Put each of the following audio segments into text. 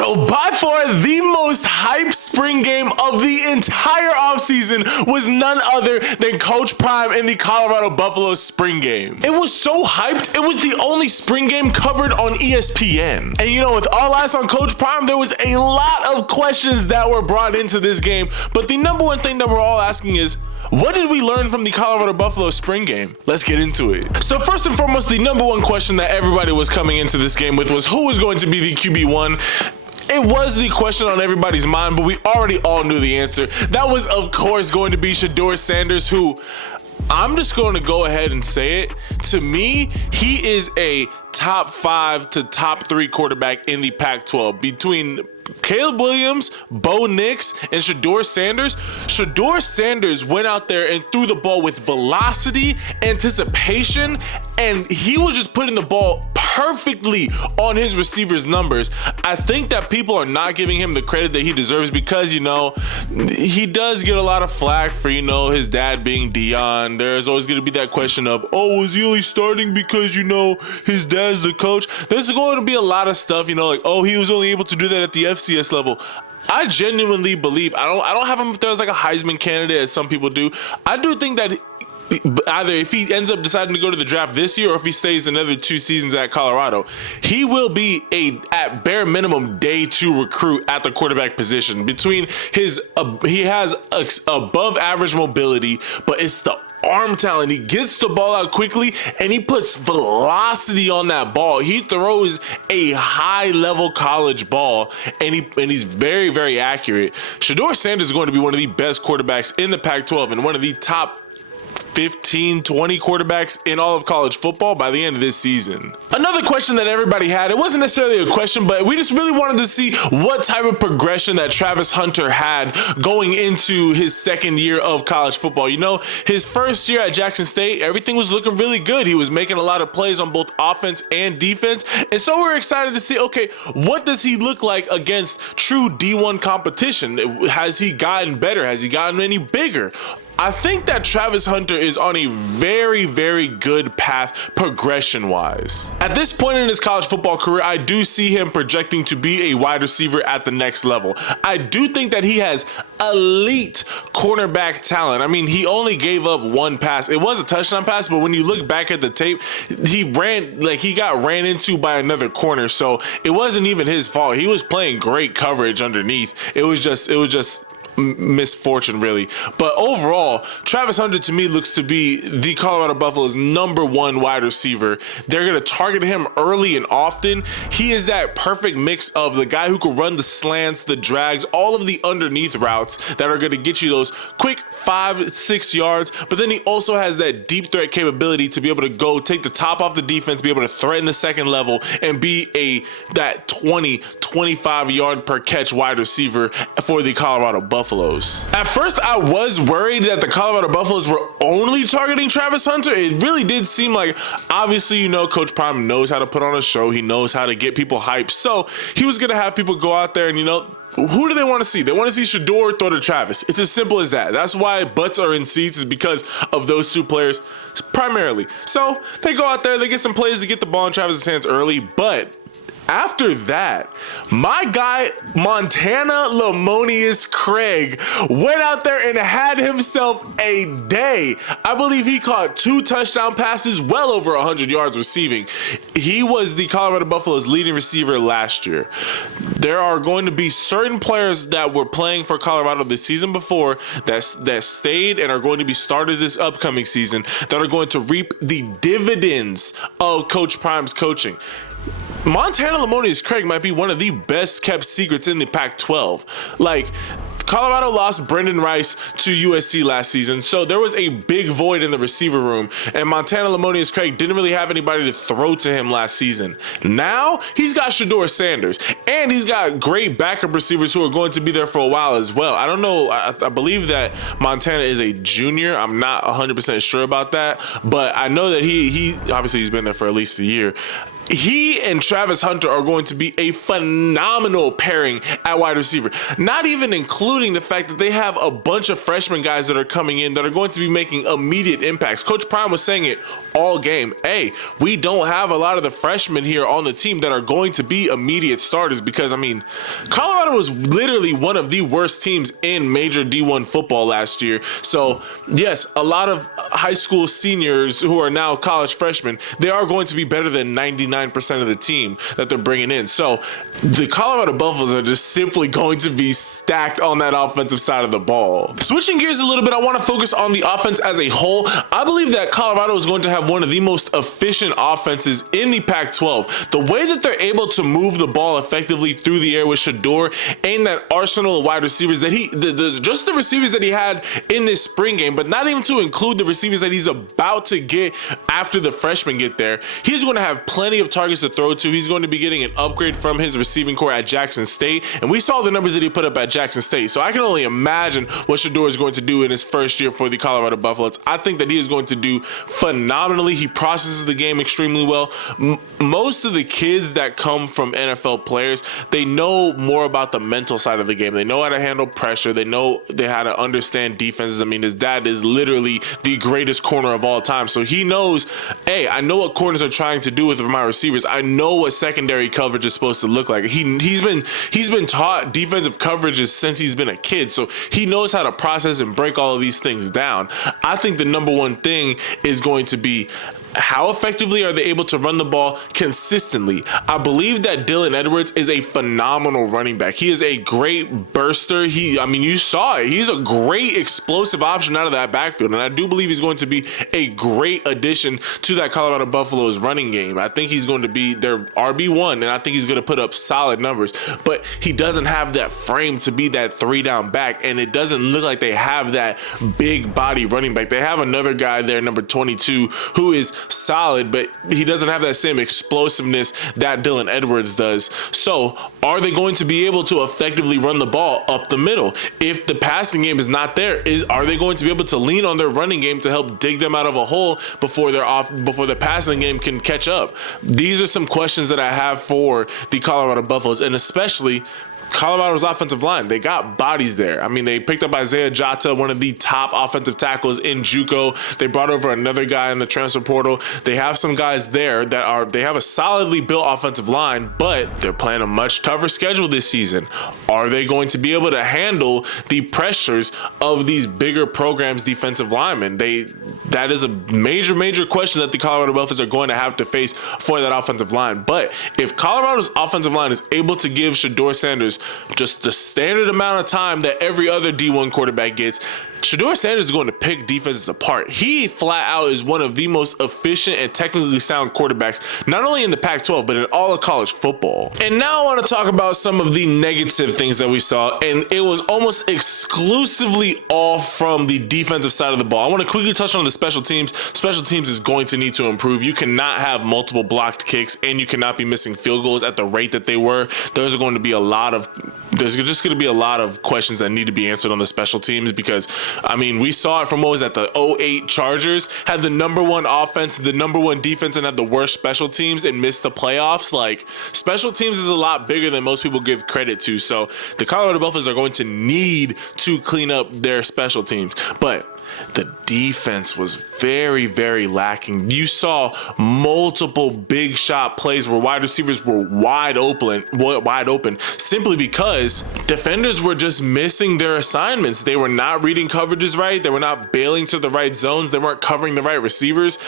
So by far the most hyped spring game of the entire offseason was none other than Coach Prime in the Colorado Buffaloes spring game. It was so hyped, it was the only spring game covered on ESPN. And you know, with all eyes on Coach Prime, there was a lot of questions that were brought into this game. But the number one thing that we're all asking is, what did we learn from the Colorado Buffalo spring game? Let's get into it. So first and foremost, the number one question that everybody was coming into this game with was who was going to be the QB1? It was the question on everybody's mind, but we already all knew the answer. That was, of course, going to be Sheeur Sanders, who I'm just going to go ahead and say it. To me, he is a top 5 to top 3 quarterback in the Pac-12. Between Caleb Williams, Bo Nix, and Sheeur Sanders. Sheeur Sanders went out there and threw the ball with velocity, anticipation, and he was just putting the ball perfectly on his receivers' numbers. I think that people are not giving him the credit that he deserves because, you know, he does get a lot of flack for, you know, his dad being Dion. There's always going to be that question of, oh, was he only starting because, you know, his dad's the coach? There's going to be a lot of stuff, you know, like, oh, he was only able to do that at the FCS level. I genuinely believe, I don't have him if there's like a Heisman candidate as some people do. I do think that either if he ends up deciding to go to the draft this year or if he stays another 2 seasons at Colorado, he will be at bare minimum day 2 recruit at the quarterback position. Between he has above average mobility, but it's the arm talent. He gets the ball out quickly and he puts velocity on that ball. He throws a high level college ball and he's very, very accurate. Sheeur Sanders is going to be one of the best quarterbacks in the Pac-12 and one of the top 15, 20 quarterbacks in all of college football by the end of this season. Another question that everybody had, it wasn't necessarily a question, but we just really wanted to see what type of progression that Travis Hunter had going into his second year of college football. You know, his first year at Jackson State, everything was looking really good. He was making a lot of plays on both offense and defense. And so we're excited to see, okay, what does he look like against true D1 competition? Has he gotten better? Has he gotten any bigger? I think that Travis Hunter is on a very, very good path progression-wise. At this point in his college football career, I do see him projecting to be a wide receiver at the next level. I do think that he has elite cornerback talent. I mean, he only gave up 1 pass. It was a touchdown pass, but when you look back at the tape, he got ran into by another corner, so it wasn't even his fault. He was playing great coverage underneath. It was just misfortune, really. But overall, Travis Hunter to me looks to be the Colorado Buffaloes' #1 wide receiver. They're going to target him early and often. He is that perfect mix of the guy who can run the slants, the drags, all of the underneath routes that are going to get you those quick 5-6 yards. But then he also has that deep threat capability to be able to go take the top off the defense, be able to threaten the second level, and be that 20-25 yard per catch wide receiver for the Colorado Buffaloes. At first, I was worried that the Colorado Buffaloes were only targeting Travis Hunter. It really did seem like, obviously, you know, Coach Prime knows how to put on a show. He knows how to get people hyped. So he was going to have people go out there and, you know, who do they want to see? They want to see Sheeur throw to Travis. It's as simple as that. That's why butts are in seats, is because of those 2 players primarily. So they go out there, they get some plays to get the ball in Travis's hands early, but after that, my guy Montana Lemonious-Craig went out there and had himself a day. I believe he caught 2 touchdown passes, well over 100 yards receiving. He was the Colorado Buffaloes' leading receiver last year. There are going to be certain players that were playing for Colorado this season before that stayed and are going to be starters this upcoming season that are going to reap the dividends of Coach Prime's coaching. Montana Lemonious-Craig might be one of the best kept secrets in the Pac-12. Like, Colorado lost Brendan Rice to USC last season, so there was a big void in the receiver room, and Montana Lemonious-Craig didn't really have anybody to throw to him last season. Now, he's got Sheeur Sanders, and he's got great backup receivers who are going to be there for a while as well. I don't know, I believe that Montana is a junior. I'm not 100% sure about that, but I know that he obviously he's been there for at least a year. he and Travis Hunter are going to be a phenomenal pairing at wide receiver, not even including the fact that they have a bunch of freshman guys that are coming in that are going to be making immediate impacts. Coach Prime was saying it all game. Hey, we don't have a lot of the freshmen here on the team that are going to be immediate starters because, I mean, Colorado was literally one of the worst teams in major D1 football last year. So, yes, a lot of high school seniors who are now college freshmen, they are going to be better than 99% of the team that they're bringing in. So the Colorado Buffaloes are just simply going to be stacked on that offensive side of the ball. Switching gears a little bit, I want to focus on the offense as a whole. I believe that Colorado is going to have one of the most efficient offenses in the Pac-12. The way that they're able to move the ball effectively through the air with Sheeur and that arsenal of wide receivers that just the receivers that he had in this spring game, but not even to include the receivers that he's about to get after the freshmen get there. He's going to have plenty of targets to throw to. He's going to be getting an upgrade from his receiving core at Jackson State, and we saw the numbers that he put up at Jackson State. So I can only imagine what Sheeur is going to do in his first year for the Colorado Buffaloes. I think that he is going to do phenomenally. He processes the game extremely well. Most of the kids that come from NFL players, they know more about the mental side of the game. They know how to handle pressure. They know how to understand defenses. I mean, his dad is literally the greatest corner of all time. So he knows, hey, I know what corners are trying to do with my receivers. I know what secondary coverage is supposed to look like. He's been taught defensive coverages since he's been a kid. So he knows how to process and break all of these things down. I think the number one thing is going to be how effectively are they able to run the ball consistently? I believe that Dylan Edwards is a phenomenal running back. He is a great burster. You saw it. He's a great explosive option out of that backfield. And I do believe he's going to be a great addition to that Colorado Buffaloes running game. I think he's going to be their RB1, and I think he's going to put up solid numbers. But he doesn't have that frame to be that 3-down back, and it doesn't look like they have that big body running back. They have another guy there, number 22, who is solid, but he doesn't have that same explosiveness that Dylan Edwards does. So are they going to be able to effectively run the ball up the middle? If the passing game is not there, are they going to be able to lean on their running game to help dig them out of a hole before the passing game can catch up? These are some questions that I have for the Colorado Buffaloes, and especially Colorado's offensive line. They got bodies there. I mean, they picked up Isaiah Jota, one of the top offensive tackles in JUCO. They brought over another guy in the transfer portal. They have some guys there they have a solidly built offensive line, but they're playing a much tougher schedule this season. Are they going to be able to handle the pressures of these bigger programs' defensive linemen? That is a major question that the Colorado Buffaloes are going to have to face for that offensive line. But if Colorado's offensive line is able to give Sheeur Sanders just the standard amount of time that every other D1 quarterback gets, Sheeur Sanders is going to pick defenses apart. He flat out is one of the most efficient and technically sound quarterbacks, not only in the Pac-12, but in all of college football. And now I want to talk about some of the negative things that we saw, and it was almost exclusively all from the defensive side of the ball. I want to quickly touch on the special teams. Special teams is going to need to improve. You cannot have multiple blocked kicks, and you cannot be missing field goals at the rate that they were. There's just going to be a lot of questions that need to be answered on the special teams because, I mean, we saw it from what was at the 08 Chargers, had the number one offense, the number one defense, and had the worst special teams and missed the playoffs. Like, special teams is a lot bigger than most people give credit to. So the Colorado Buffaloes are going to need to clean up their special teams. But the defense was very lacking. You saw multiple big shot plays where wide receivers were wide open simply because defenders were just missing their assignments. They were not reading coverages right. They were not bailing to the right zones. They weren't covering the right receivers.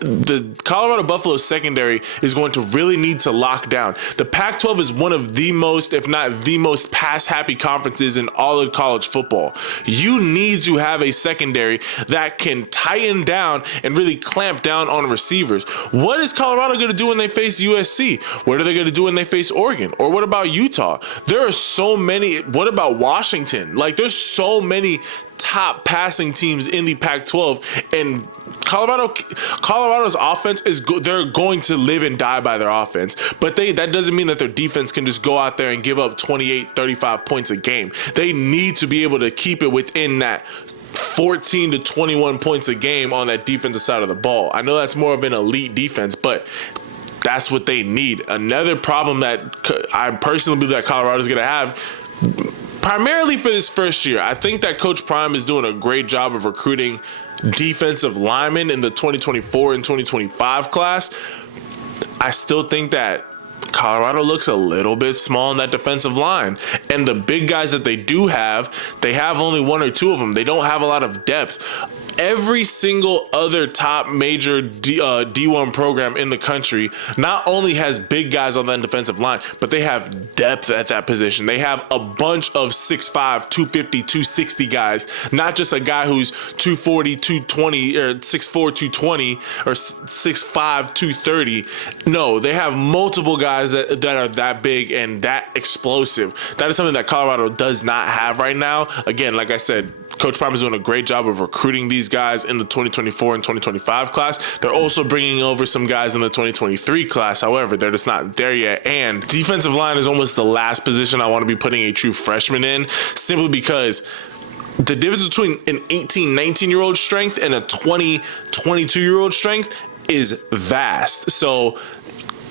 The Colorado Buffaloes secondary is going to really need to lock down. The Pac-12 is one of the most, if not the most pass-happy conferences in all of college football. You need to have a secondary that can tighten down and really clamp down on receivers. What is Colorado going to do when they face USC? What are they going to do when they face Oregon? Or what about Utah? There are so many. What about Washington? Like, there's so many top passing teams in the Pac-12, and Colorado's offense they're going to live and die by their offense, but that doesn't mean that their defense can just go out there and give up 28, 35 points a game. They need to be able to keep it within that 14 to 21 points a game on that defensive side of the ball. I know that's more of an elite defense, but that's what they need. Another problem that I personally believe that Colorado is going to have, primarily for this first year, I think that Coach Prime is doing a great job of recruiting defensive linemen in the 2024 and 2025 class. I still think that Colorado looks a little bit small in that defensive line. And the big guys that they do have, they have only one or two of them. They don't have a lot of depth. Every single other top major D1 program in the country not only has big guys on that defensive line, but they have depth at that position. They have a bunch of 6'5", 250, 260 guys, not just a guy who's 240, 220, or 6'4", 220, or 6'5", 230. No, they have multiple guys that are that big and that explosive. That is something that Colorado does not have right now. Again, like I said, Coach Prime is doing a great job of recruiting these guys in the 2024 and 2025 class. They're also bringing over some guys in the 2023 class. However, they're just not there yet. And defensive line is almost the last position I want to be putting a true freshman in, simply because the difference between an 18, 19-year-old strength and a 20, 22-year-old strength is vast. So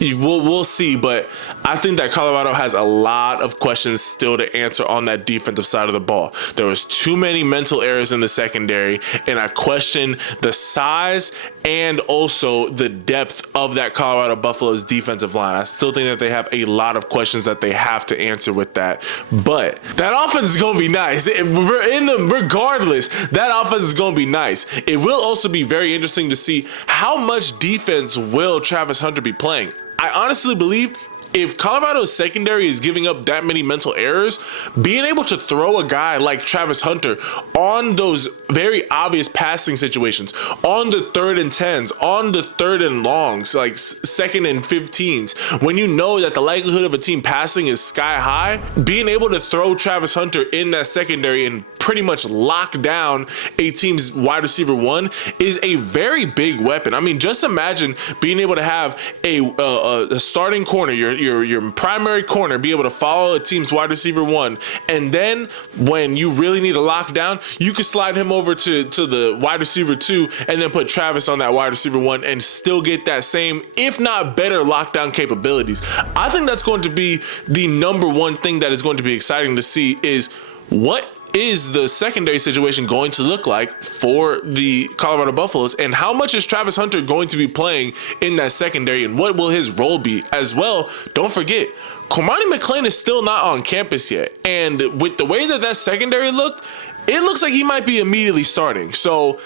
we'll see, but I think that Colorado has a lot of questions still to answer on that defensive side of the ball. There was too many mental errors in the secondary, and I question the size and also the depth of that Colorado Buffaloes defensive line. I still think that they have a lot of questions that they have to answer with that, but that offense is going to be nice. Regardless, that offense is going to be nice. It will also be very interesting to see how much defense will Travis Hunter be playing. I honestly believe if Colorado's secondary is giving up that many mental errors, being able to throw a guy like Travis Hunter on those very obvious passing situations, on the 3rd and 10s, on the 3rd and longs, like 2nd and 15s, when you know that the likelihood of a team passing is sky high, being able to throw Travis Hunter in that secondary and pretty much lock down a team's wide receiver one is a very big weapon. I mean, just imagine being able to have a starting corner, your primary corner, be able to follow a team's wide receiver one, and then when you really need to lock down, you could slide him over to the wide receiver two and then put Travis on that wide receiver one and still get that same, if not better, lockdown capabilities. I think that's going to be the number one thing that is going to be exciting to see, is what is the secondary situation going to look like for the Colorado Buffaloes, and how much is Travis Hunter going to be playing in that secondary, and what will his role be as well? Don't forget, Cormani McClain is still not on campus yet, and with the way that secondary looked, it looks like he might be immediately starting. So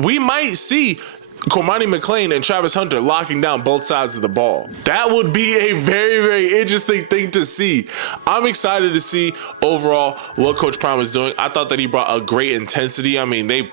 we might see Cormani McClain and Travis Hunter locking down both sides of the ball. That would be a very, very interesting thing to see. I'm excited to see overall what Coach Prime is doing. I thought that he brought a great intensity. I mean, they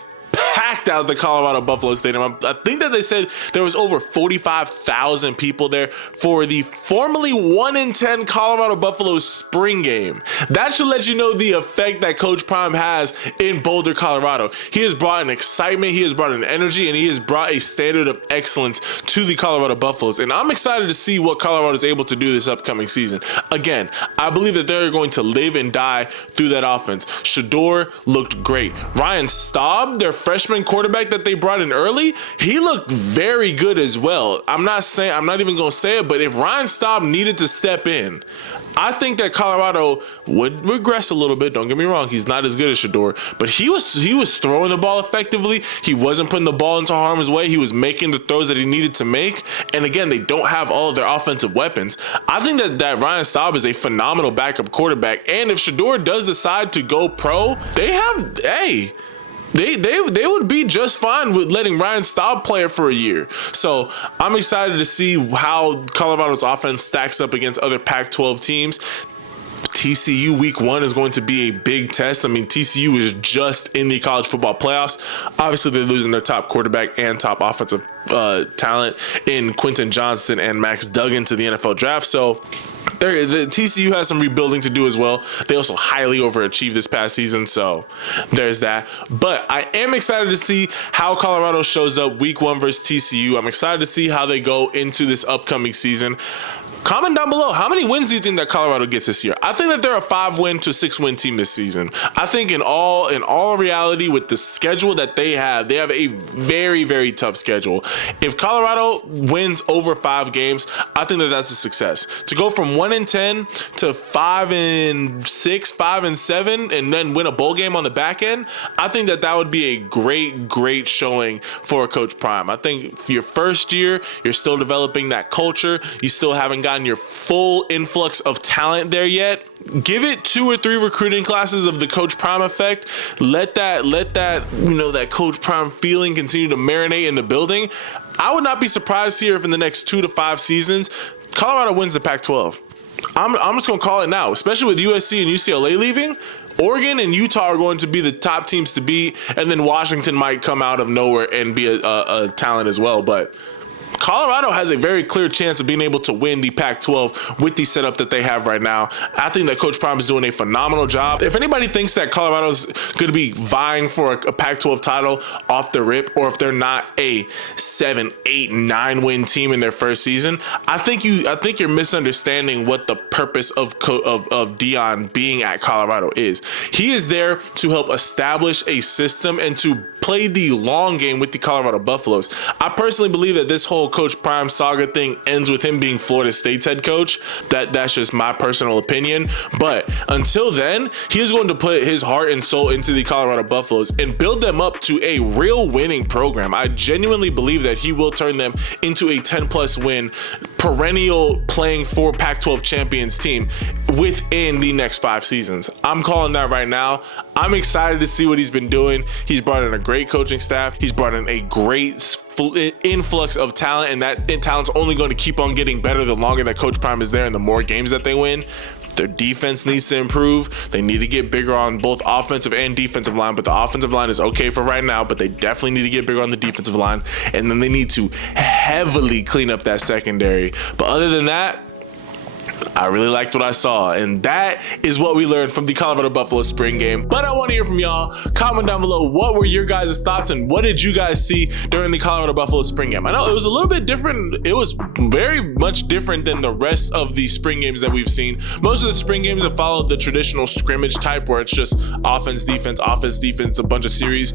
packed out the Colorado Buffalo Stadium. I think that they said there was over 45,000 people there for the formerly 1-10 Colorado Buffaloes spring game. That should let you know the effect that Coach Prime has in Boulder, Colorado. He has brought an excitement, he has brought an energy, and he has brought a standard of excellence to the Colorado Buffaloes. And I'm excited to see what Colorado is able to do this upcoming season. Again, I believe that they're going to live and die through that offense. Shedeur looked great. Ryan Staub, their freshman quarterback that they brought in early, he looked very good as well. I'm not even going to say it, but if Ryan Staub needed to step in, I think that Colorado would regress a little bit. Don't get me wrong, he's not as good as Shedeur, but he was throwing the ball effectively. He wasn't putting the ball into harm's way. He was making the throws that he needed to make. And again, they don't have all of their offensive weapons. I think that Ryan Staub is a phenomenal backup quarterback. And if Shedeur does decide to go pro, they would be just fine with letting Ryan Staub play it for a year. So I'm excited to see how Colorado's offense stacks up against other Pac-12 teams. TCU week 1 is going to be a big test. I mean, TCU is just in the college football playoffs. Obviously, they're losing their top quarterback and top offensive talent in Quentin Johnston and Max Duggan to the NFL draft. So the TCU has some rebuilding to do as well. They also highly overachieved this past season, so there's that. But I am excited to see how Colorado shows up week 1 versus TCU. I'm excited to see how they go into this upcoming season. Comment down below, how many wins do you think that Colorado gets this year? I think that they're a 5-win to 6-win team this season. I think in all reality, with the schedule that they have a very, very tough schedule. If Colorado wins over 5 games, I think that that's a success. To go from 1-10 to 5-6, 5-7, and then win a bowl game on the back end, I think that that would be a great showing for Coach Prime. I think for your first year, you're still developing that culture. You still haven't gotten your full influx of talent there yet. Give it 2 or 3 recruiting classes of the Coach Prime effect. Let that that Coach Prime feeling continue to marinate in the building. I would not be surprised here if in the next 2 to 5 seasons, Colorado wins the Pac-12. I'm just gonna call it now, especially with USC and UCLA leaving. Oregon and Utah are going to be the top teams to beat, and then Washington might come out of nowhere and be a talent as well. But Colorado has a very clear chance of being able to win the Pac-12 with the setup that they have right now. I think that Coach Prime is doing a phenomenal job. If anybody thinks that Colorado's going to be vying for a Pac-12 title off the rip, or if they're not a 7, 8, 9-win team in their first season, I think you're misunderstanding what the purpose of Dion being at Colorado is. He is there to help establish a system and to play the long game with the Colorado Buffaloes. I personally believe that this whole Coach Prime saga thing ends with him being Florida State's head coach. That's just my personal opinion. But until then, he is going to put his heart and soul into the Colorado Buffaloes and build them up to a real winning program. I genuinely believe that he will turn them into a 10+ win, perennial playing for Pac-12 champions team within the next 5 seasons. I'm calling that right now. I'm excited to see what he's been doing. He's brought in a great coaching staff. He's brought in a great influx of talent, and that talent's only going to keep on getting better the longer that Coach Prime is there and the more games that they win. Their defense needs to improve. They need to get bigger on both offensive and defensive line, but the offensive line is okay for right now, but they definitely need to get bigger on the defensive line, and then they need to heavily clean up that secondary. But other than that, I really liked what I saw, and that is what we learned from the Colorado Buffalo spring game. But I want to hear from y'all. Comment down below, what were your guys' thoughts, and what did you guys see during the Colorado Buffalo spring game? I know it was a little bit different. It was very much different than the rest of the spring games that we've seen. Most of the spring games have followed the traditional scrimmage type, where it's just offense, defense, a bunch of series.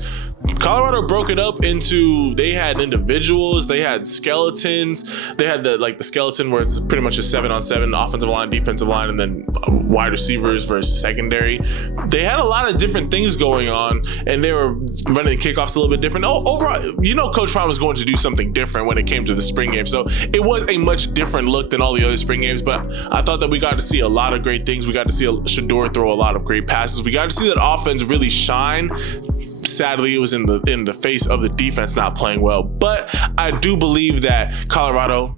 Colorado broke it up into, they had individuals, they had skeletons, they had the skeleton where it's pretty much a 7-on-7 offensive line, defensive line, and then wide receivers versus secondary. They had a lot of different things going on, and they were running kickoffs a little bit different. Overall, Coach Prime was going to do something different when it came to the spring game, so it was a much different look than all the other spring games. But I thought that we got to see a lot of great things. We got to see Sheeur throw a lot of great passes. We got to see that offense really shine. Sadly, it was in the face of the defense not playing well, but I do believe that Colorado,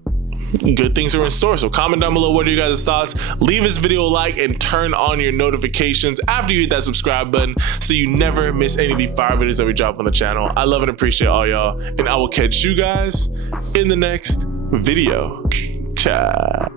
good things are in store. So comment down below, what are you guys' thoughts? Leave this video a like and turn on your notifications after you hit that subscribe button so you never miss any of the fire videos that we drop on the channel. I love and appreciate all y'all, and I will catch you guys in the next video. Ciao.